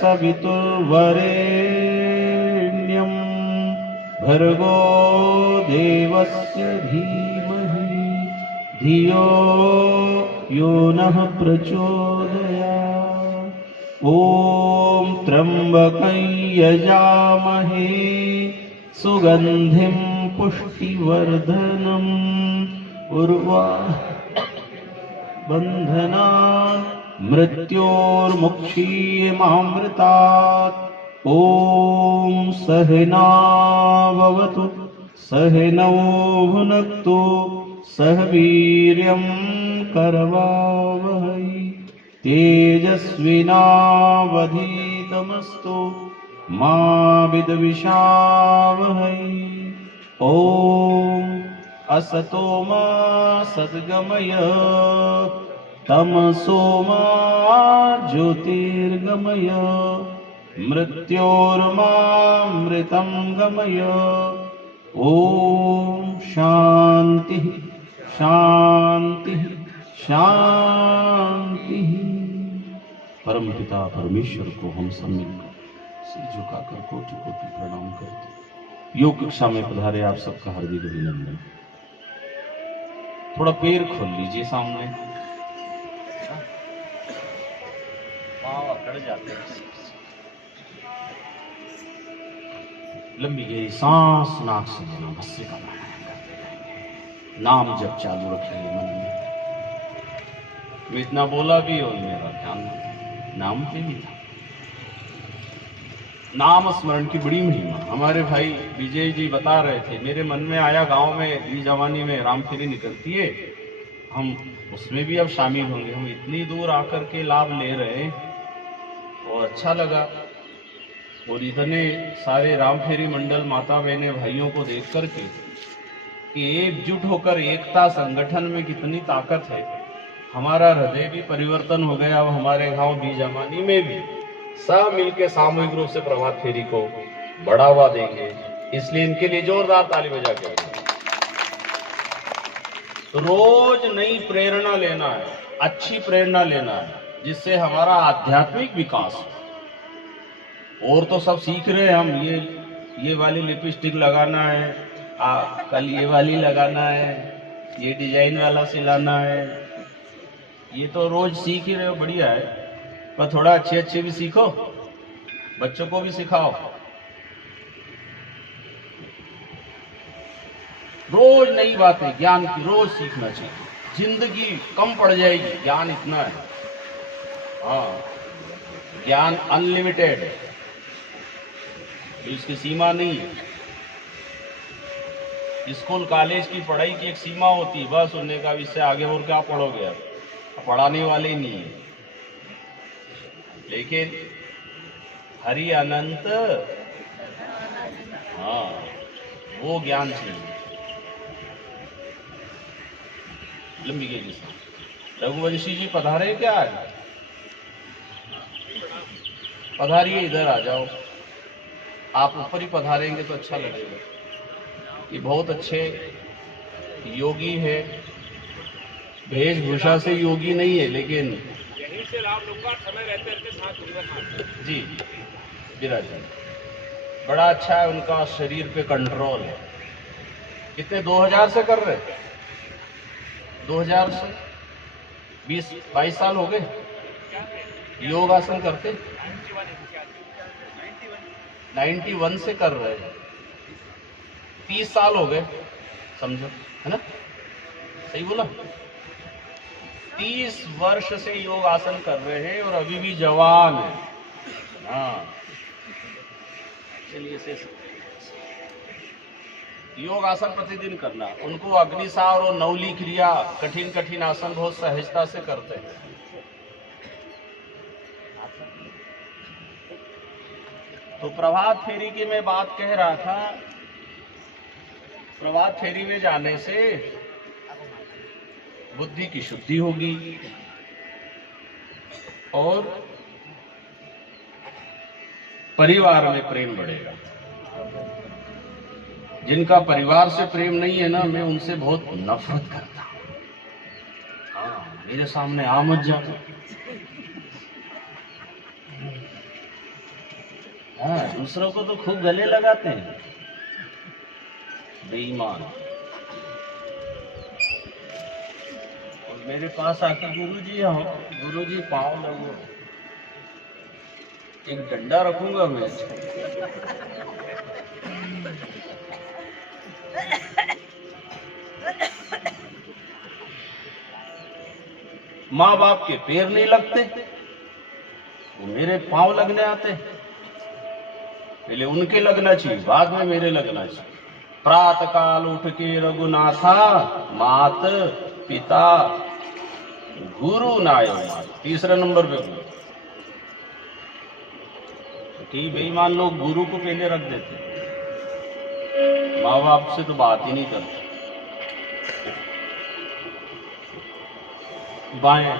तत्सवितुर्वरेण्यं भर्गो देवस्य धीमहि धियो यो नः प्रचोदयात्। ॐ त्र्यम्बकं यजामहे सुगन्धिं पुष्टिवर्धनम् उर्वारुकबन्धनान् मृत्योर्मुक्षीयमामृतात्। ॐ सहनाववतु सहनौ भुनक्तु सह वीर्यं करवावहै तेजस्विनावधीतमस्तु मा विद्विषावहै। ॐ असतो मा सद्गमय तमसो मा ज्योतिर्गमय मृत्योर्मामृतं गमय। ॐ शांति शांति शांति। परमपिता परमेश्वर को हम सब मिलकर सिर झुकाकर कोटि कोटि प्रणाम करते। योग कक्षा में पधारे आप सबका हार्दिक अभिनंदन। थोड़ा पैर खोल लीजिए सामने, पाँव अकड़ जाते हैं। लंबी गहरी सांस नाक से लेना, भस्से का प्राणायाम करते रहेंगे। नाम जब चालू रखेंगे मन में। मैं इतना बोला भी और मेरा ध्यान नाम पे भी था। नाम स्मरण की बड़ी महिमा। हमारे भाई विजय जी बता रहे थे, मेरे मन में आया गांव में दी जवानी में राम फेरी निकलती है, हम उसमें भी अब शामिल होंगे। हम इतनी दूर आकर के लाभ ले रहे हैं और अच्छा लगा। और इतने सारे राम फेरी मंडल माता बहने भाइयों को देख करके कि एकजुट होकर एकता संगठन में कितनी ताकत है। हमारा हृदय भी परिवर्तन हो गया। अब हमारे गांव दी जमानी में भी सब मिलकर सामूहिक रूप से प्रभात फेरी को बढ़ावा देंगे। इसलिए इनके लिए जोरदार ताली बजा के तो रोज नई प्रेरणा लेना है, अच्छी प्रेरणा लेना है, जिससे हमारा आध्यात्मिक विकास हो। और तो सब सीख रहे हैं हम, ये वाली लिपस्टिक लगाना है, कल ये वाली लगाना है, ये डिजाइन वाला सिलाना है, ये तो रोज सीख ही रहे हो, बढ़िया है। पर थोड़ा अच्छे भी सीखो, बच्चों को भी सिखाओ। रोज नई बातें ज्ञान की रोज सीखना चाहिए। जिंदगी कम पड़ जाएगी, ज्ञान इतना है। हाँ, ज्ञान अनलिमिटेड है, इसकी सीमा नहीं है। स्कूल कॉलेज की पढ़ाई की एक सीमा होती है, बस उन्हें का इससे आगे और क्या पढ़ोगे, आप पढ़ाने वाले ही नहीं है। लेकिन हरि अनंत, हाँ, वो ज्ञान चाहिए। लंबी गई रघुवंशी जी पधारे क्या आज? पधारिए, इधर आ जाओ। आप ऊपर ही पधारेंगे तो अच्छा लगेगा। ये बहुत अच्छे योगी है, वेशभूषा से योगी नहीं है, लेकिन यहीं से लाभ लूंगा, समय रहते रहते साथ दूंगा जी। विराजमान बड़ा अच्छा है, उनका शरीर पे कंट्रोल है। कितने 2000 से कर रहे? 2000 से 20-22 साल हो गए योग आसन करते। 91 से कर रहे हैं, 30 साल हो गए, समझो, है ना? सही बोला? 30 वर्ष से योग आसन कर रहे हैं और अभी भी जवान है। हाँ, चलिए से योग आसन प्रतिदिन करना। उनको अग्निसार और नवली क्रिया, कठिन आसन बहुत सहजता से करते हैं। तो प्रभात फेरी की मैं बात कह रहा था। प्रभात फेरी में जाने से बुद्धि की शुद्धि होगी और परिवार में प्रेम बढ़ेगा। जिनका परिवार से प्रेम नहीं है ना, मैं उनसे बहुत नफरत करता हूं। हाँ, मेरे सामने आ मत जाओ। हाँ, दूसरों को तो खूब गले लगाते हैं, बेईमान। और मेरे पास आके गुरुजी पाँव लगो, एक डंडा रखूंगा मैं। माँ बाप के पैर नहीं लगते, वो मेरे पांव लगने आते। पहले उनके लगना चाहिए, बाद में मेरे लगना चाहिए। प्रातः काल उठ के रघुनाथा, मात पिता गुरु नायो मात, तीसरे नंबर पे गुरु। कई बेईमान लोग गुरु को पहले रख देते, माँ बाप से तो बात ही नहीं करते। बाएं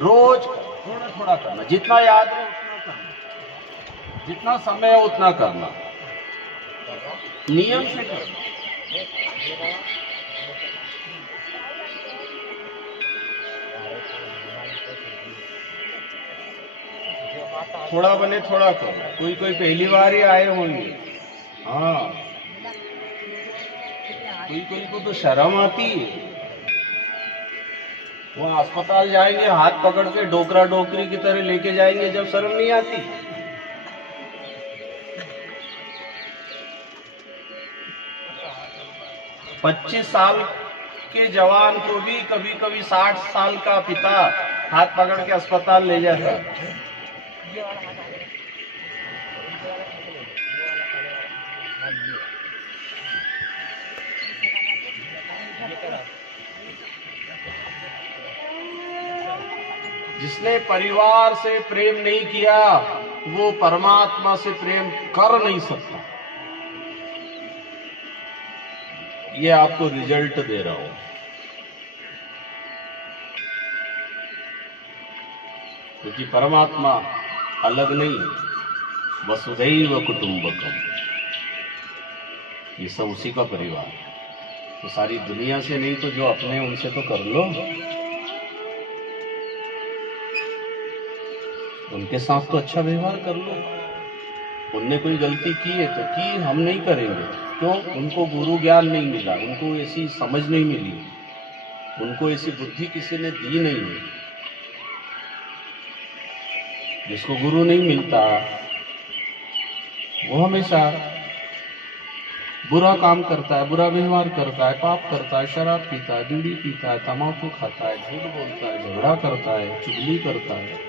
रोज थोड़ा थोड़ा करना, जितना याद है उतना करना, जितना समय है उतना करना, नियम से करना। थोड़ा बने थोड़ा करो। कोई पहली बार ही आए होंगे, हाँ, कोई को तो शर्म आती है। वो अस्पताल जाएंगे, हाथ पकड़ के डोकरा डोकरी की तरह लेके जाएंगे, जब शर्म नहीं आती। पच्चीस साल के जवान को भी कभी कभी 60 साल का पिता हाथ पकड़ के अस्पताल ले जाता है। जिसने परिवार से प्रेम नहीं किया वो परमात्मा से प्रेम कर नहीं सकता। ये आपको रिजल्ट दे रहा हूं, क्योंकि परमात्मा अलग नहीं है, वसुधैव कुटुंबकम, ये सब उसी का परिवार है। तो सारी दुनिया से नहीं तो जो अपने उनसे तो कर लो। उनके साथ तो अच्छा व्यवहार कर लो। उनने कोई गलती की है तो की, हम नहीं करेंगे। क्यों? उनको गुरु ज्ञान नहीं मिला, उनको ऐसी समझ नहीं मिली, उनको ऐसी बुद्धि किसी ने दी नहीं है। जिसको गुरु नहीं मिलता वो हमेशा बुरा काम करता है, बुरा व्यवहार करता है, पाप करता है, शराब पीता है, बीड़ी पीता है, तम्बाकू खाता है, झूठ बोलता है, झगड़ा करता है, चुगली करता है।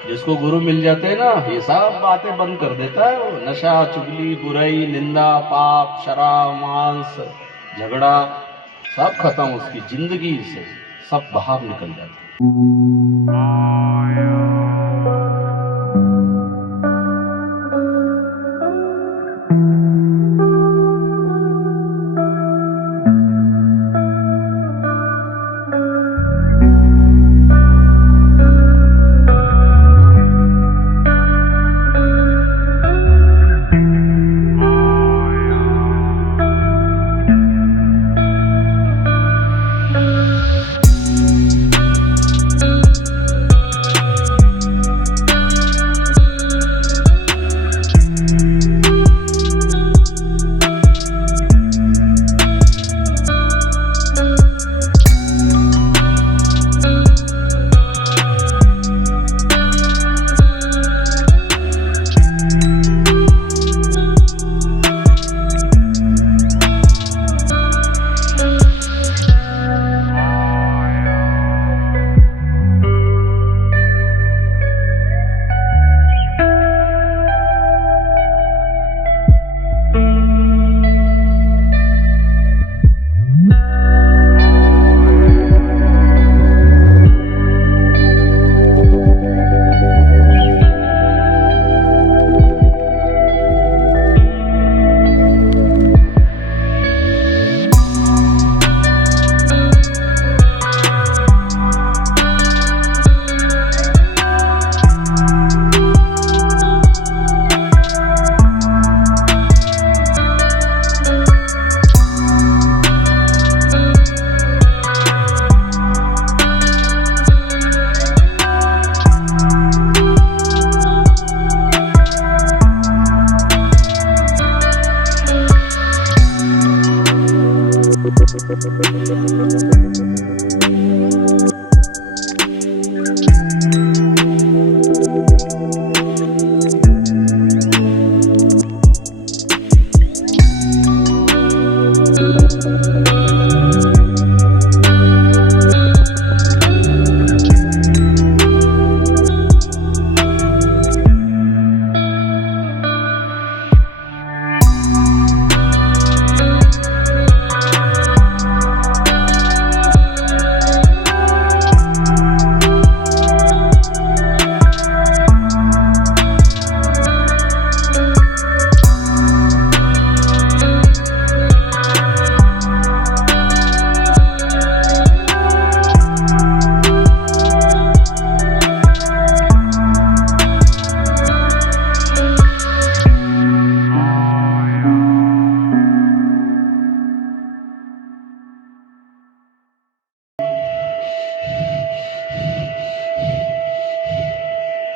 जिसको गुरु मिल जाते हैं ना, ये सब बातें बंद कर देता है। वो नशा, चुगली, बुराई, निंदा, पाप, शराब, मांस, झगड़ा सब खत्म, उसकी जिंदगी से सब बाहर निकल जाता है।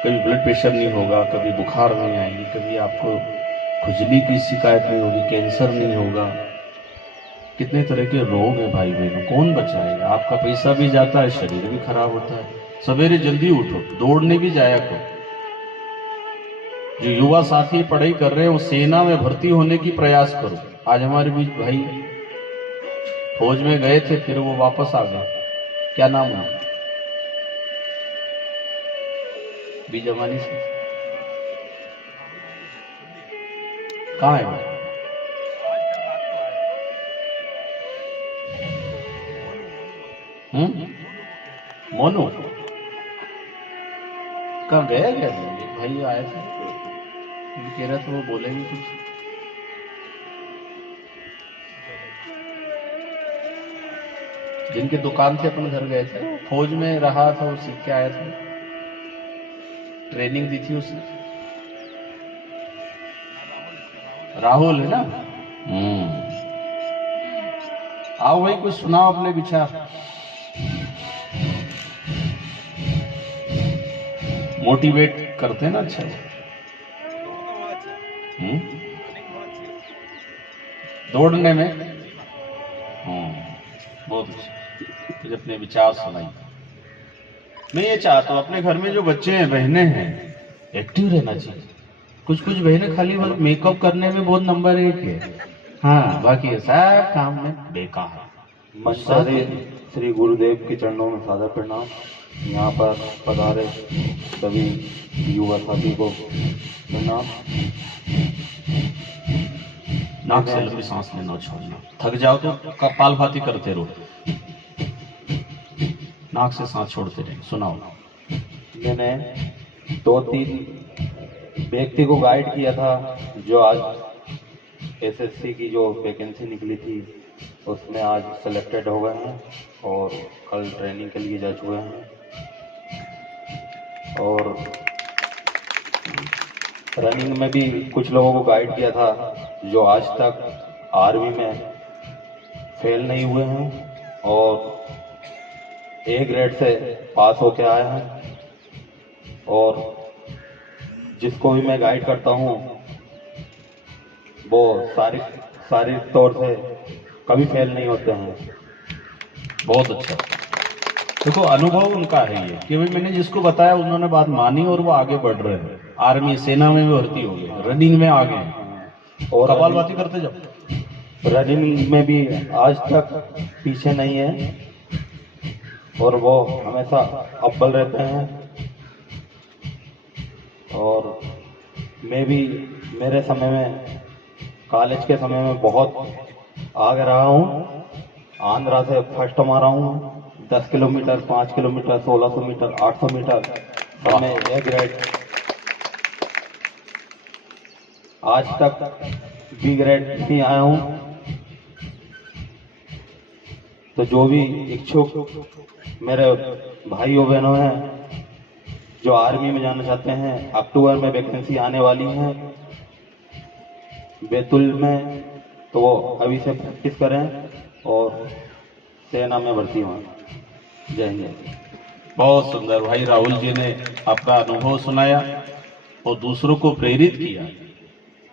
कभी ब्लड प्रेशर नहीं होगा, कभी बुखार नहीं आएगी, कभी आपको खुजली की शिकायत नहीं होगी, कैंसर नहीं होगा। कितने तरह के रोग हैं भाई बहनों, कौन बचाएगा? आपका पैसा भी जाता है, शरीर भी खराब होता है। सवेरे जल्दी उठो, दौड़ने भी जाया करो। जो युवा साथी पढ़ाई कर रहे हैं वो सेना में भर्ती होने की प्रयास करो। आज हमारे बीच भाई फौज में गए थे, फिर वो वापस आ गए। क्या नाम है? बीजवानी से कहाँ है वो? मोनू कहाँ गया? क्या भाई आए थे, कह रहा था वो बोलेंगे कुछ। जिनके दुकान से अपन घर गए थे, फौज में रहा था, वो सीख के आया था, ट्रेनिंग दी थी उसने। राहुल है ना? आओ भाई, कुछ सुनाओ अपने विचार। मोटिवेट करते हैं ना अच्छा। दौड़ने में बहुत अच्छा। फिर अपने विचार सुनाइए। मैं ये चाहता हूँ अपने घर में जो बच्चे हैं, बहनें हैं, एक्टिव रहना चाहिए। कुछ कुछ बहनें खाली बस मेकअप करने में बहुत नंबर 1 है, हाँ, बाकी सब काम में बेकार। श्री गुरुदेव के चरणों में सादर प्रणाम। यहाँ पर पधारे सभी युवा साथी को प्रणाम। नाक से लंबी सांस लेना छोड़ना, थक जाओ तो कपालभाति करते रहो, नाक से सांस छोड़ते रहे। सुनाओ। मैंने 2-3 व्यक्ति को गाइड किया था, जो आज एसएससी की जो वैकेंसी निकली थी उसमें आज सेलेक्टेड हो गए हैं और कल ट्रेनिंग के लिए जा चुके हैं। और रनिंग में भी कुछ लोगों को गाइड किया था, जो आज तक आर्मी में फेल नहीं हुए हैं और A ग्रेड से पास होके आए हैं। और जिसको भी मैं गाइड करता हूँ वो शारीरिक तौर से कभी फेल नहीं होते हैं। बहुत अच्छा। देखो अनुभव उनका है ये कि भाई मैंने जिसको बताया उन्होंने बात मानी और वो आगे बढ़ रहे हैं। आर्मी सेना में भी भर्ती हो गए, रनिंग में आ गए और कपालभाति करते जब रनिंग में भी आज तक पीछे नहीं है और वो हमेशा अव्वल रहते हैं। और मैं भी मेरे समय में, कॉलेज के समय में बहुत आगे रहा हूँ। आंध्रा से फर्स्ट मारा हूँ, 10 किलोमीटर, 5 किलोमीटर, 1600 मीटर, 800 मीटर में A ग्रेड। आज तक B ग्रेड ही आया हूँ। तो जो भी इच्छुक मेरे भाइयों बहनों हैं जो आर्मी में जाना चाहते हैं, अक्टूबर में वैकेंसी आने वाली है बैतूल में, तो वो अभी से प्रैक्टिस करें और सेना में भर्ती हों। जय हिंद। बहुत सुंदर भाई राहुल जी ने अपना अनुभव सुनाया और दूसरों को प्रेरित किया।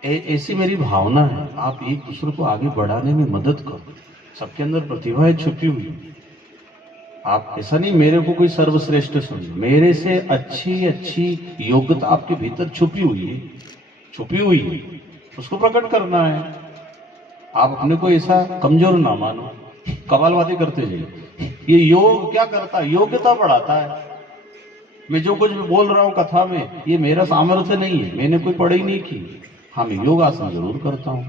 ऐसी मेरी भावना है, आप एक दूसरे को आगे बढ़ाने में मदद करो। सबके अंदर प्रतिभाएं छुपी हुई हैं। आप ऐसा नहीं मेरे को कोई सर्वश्रेष्ठ समझो, मेरे से अच्छी अच्छी योग्यता आपके भीतर छुपी हुई है, उसको प्रकट करना है। आप अपने को ऐसा कमजोर ना मानो, कमालबाजी करते जाइए। ये योग क्या करता है? योग्यता बढ़ाता है। मैं जो कुछ भी बोल रहा हूं कथा में, ये मेरा सामर्थ्य नहीं है, मैंने कोई पढ़ाई नहीं की। हाँ, मैं योग आसन जरूर करता हूं,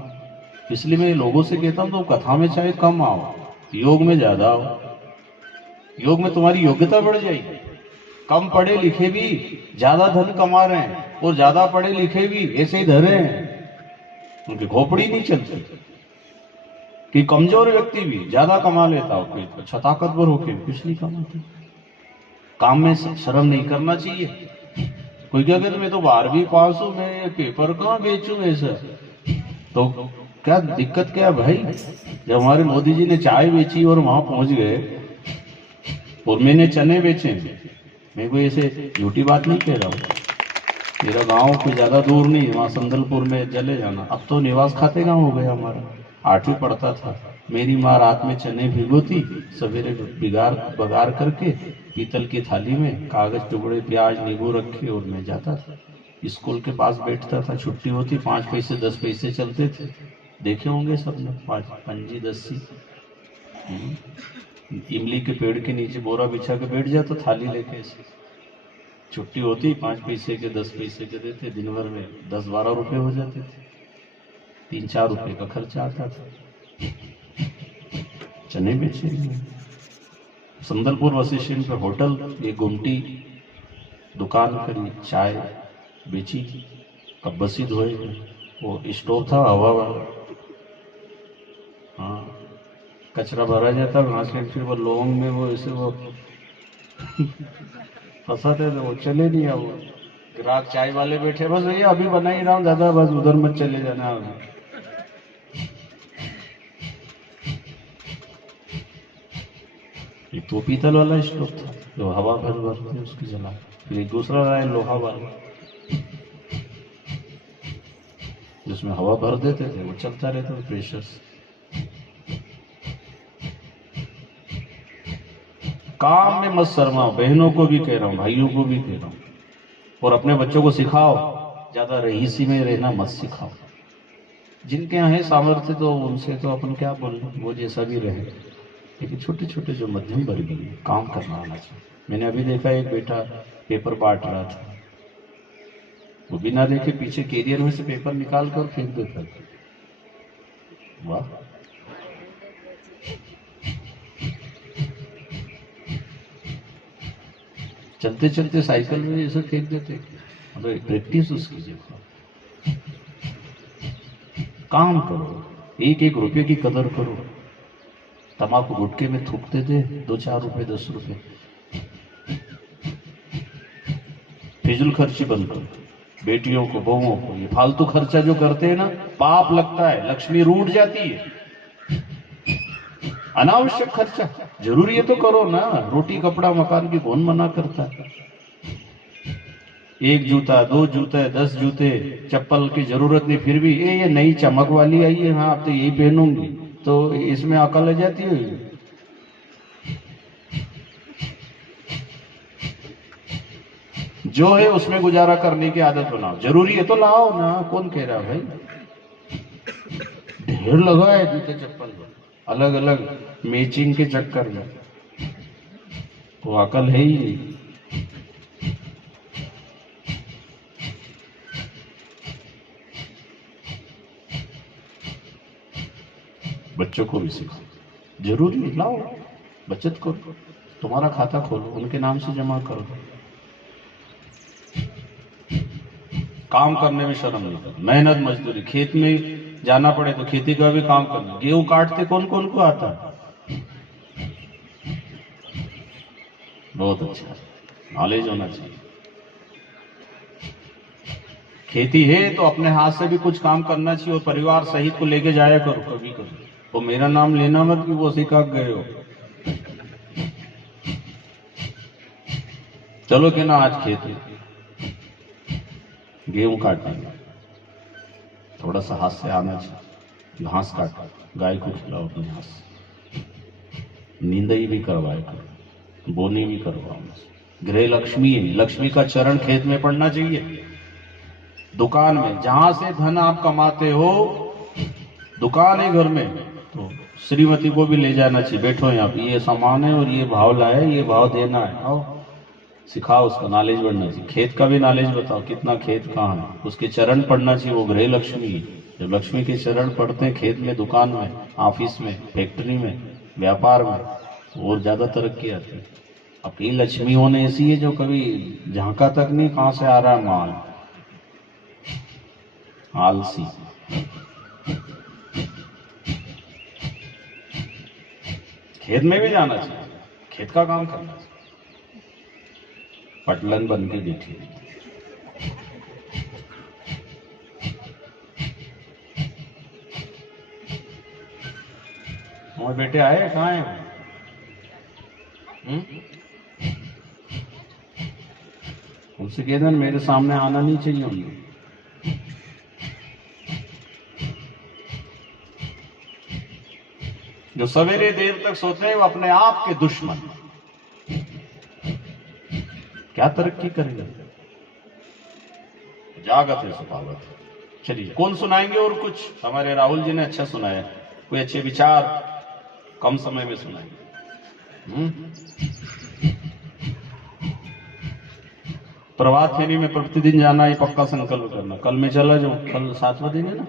इसलिए मैं लोगों से कहता हूं तो कथा में चाहे कम आओ, योग में ज्यादा आओ। योग में तुम्हारी योग्यता बढ़ जाएगी। कम पढ़े लिखे भी ज्यादा धन कमा रहे हैं, और ज्यादा पढ़े लिखे भी ऐसे ही धरे हैं, उनकी खोपड़ी नहीं चलती। कि कमजोर व्यक्ति भी ज्यादा कमा लेता हो, कोई अच्छा ताकतवर होके कुछ नहीं कमाता। काम में शर्म नहीं करना चाहिए। कोई क्या कहते मैं तो 12वीं पास हूं, मैं पेपर कहाँ बेचूं ऐसा। तो क्या दिक्कत क्या है भाई? जब हमारे मोदी जी ने चाय बेची और वहां पहुंच गए, और मैंने चने बेचे, मैं कोई ऐसे झूठी बात नहीं कह रहा हूं। मेरा गांव कोई ज्यादा दूर नहीं, वहां संदलपुर में चले जाना। अब तो निवास खाते गांव हो गया हमारा। 8वीं पढ़ता था, मेरी माँ रात में चने भिगोती, सवेरे बघार करके पीतल की थाली में कागज टुकड़े प्याज नींबू रखे, और मैं जाता था स्कूल के पास बैठता था। छुट्टी होती, 5 पैसे 10 पैसे चलते थे, देखे होंगे सबने, 5 पंजी 10। इमली के पेड़ के नीचे बोरा बिछा के बैठ जाता थाली लेके। छुट्टी होती, 5 पैसे के 10 पैसे के देते, दिन भर में 10-12 रुपए हो जाते थे। 3-4 रुपए का खर्चा आता था। चने बेचे। संदलपुर बस स्टैंड पे होटल, एक गुमटी दुकान करी, चाय बेची, कब बसी धोए। वो स्टोव था हवा वाला, हाँ, कचरा भरा जाता घास के, फिर वो लौंग में वो ऐसे वो फंसाते थे, वो चले नहीं। अब ग्राहक चाय वाले बैठे, बस भैया अभी बना ही रहा हूँ, ज्यादा बस उधर मत चले जाना अभी। एक तो पीतल वाला स्टोव था जो हवा भर भरते उसकी जला, फिर एक दूसरा रहा है लोहा वाला जिसमें हवा भर देते थे, वो चलता रहता था प्रेशर से। काम में मत शर्माओ, बहनों को भी कह रहा हूं, भाइयों को भी कह रहा हूं, और अपने बच्चों को सिखाओ, ज्यादा रईसी में रहना मत सिखाओ। जिनके यहाँ है सामर्थ्य तो उनसे तो अपन क्या बोल, वो जैसा भी रहे, लेकिन छोटे छोटे जो मध्यम वर्गीय है, काम करना आना चाहिए। मैंने अभी देखा एक बेटा पेपर बांट रहा था, वो बिना देखे पीछे कैरियर में से पेपर निकाल कर फेंक देता था। वाह, चलते चलते साइकिल में ऐसे फेंक देते, मतलब प्रैक्टिस उसकी। देखो, काम करो, एक एक रुपये की कदर करो। तम्बाकू गुटके में थूकते थे, 2-4 रुपए 10 रुपए, फिजूल खर्ची बंद करो। बेटियों को बहुओं को ये फालतू खर्चा जो करते हैं ना, पाप लगता है, लक्ष्मी रूठ जाती है। अनावश्यक खर्चा जरूरी है तो करो ना, रोटी कपड़ा मकान की कौन मना करता है। 1 जूता 2 जूते 10 जूते चप्पल की जरूरत नहीं, फिर भी ये नई चमक वाली आई है, हाँ अब तो यही पहनूंगी, तो इसमें अकल आ जाती है। जो है उसमें गुजारा करने की आदत बनाओ, जरूरी है तो लाओ ना, कौन कह रहा भाई। ढेर लगा है जूते चप्पल अलग अलग मैचिंग के चक्कर में, तो अकल है ही नहीं। बच्चों को भी सिखाओ, जरूरी लाओ, बचत करो, तुम्हारा खाता खोलो, उनके नाम से जमा करो। काम करने में शर्म नहीं करना, मेहनत मजदूरी, खेत में जाना पड़े तो खेती का भी काम करना। गेहूं काटते कौन कौन को आता है? बहुत अच्छा, नॉलेज होना चाहिए। खेती है तो अपने हाथ से भी कुछ काम करना चाहिए, और परिवार सहित को लेके जाया करो कभी कभी। वो मेरा नाम लेना मत कि वो सिखा गए हो। चलो कि ना आज खेत है, गेहूं काटेंगे, थोड़ा सा हाथ से आना चाहिए, घास काटो, गाय को खिलाओ अपने हाथ से, नींदई भी करवाए करो, बोनी भी करवाओ। गृह लक्ष्मी है, लक्ष्मी का चरण खेत में पड़ना चाहिए। दुकान में जहां से धन आप कमाते हो, दुकान है घर में, तो श्रीमती को भी ले जाना चाहिए। बैठो यहाँ पे, ये सामान है और ये भाव लाए, ये भाव देना है, आओ सिखाओ, उसका नॉलेज बढ़ना चाहिए। खेत का भी नॉलेज बताओ, कितना खेत कहाँ है, उसके चरण पढ़ना चाहिए। वो गृह लक्ष्मी है। जब लक्ष्मी के चरण पढ़ते हैं खेत में, दुकान में, ऑफिस में, फैक्ट्री में, व्यापार में, और ज्यादा तरक्की आती है। अब ये लक्ष्मी होने ऐसी है जो कभी झांका तक नहीं कहां से आ रहा है माल, आलसी। खेत में भी जाना चाहिए, खेत का काम करना चाहिए। पटलन बन के बैठी हमारे बेटे आए, कहाँ है? उनसे कह देना मेरे सामने आना नहीं चाहिए उन्हें। जो सवेरे देर तक सोते हैं वो अपने आप के दुश्मन, क्या तरक्की करेंगे? जागत है सुपावत। चलिए, कौन सुनाएंगे और कुछ? हमारे राहुल जी ने अच्छा सुनाया, कोई अच्छे विचार कम समय में सुनाएंगे। प्रभात फेरी में प्रतिदिन जाना, ये पक्का संकल्प करना। कल मैं चला जाऊं, कल 7वां दिन है ना।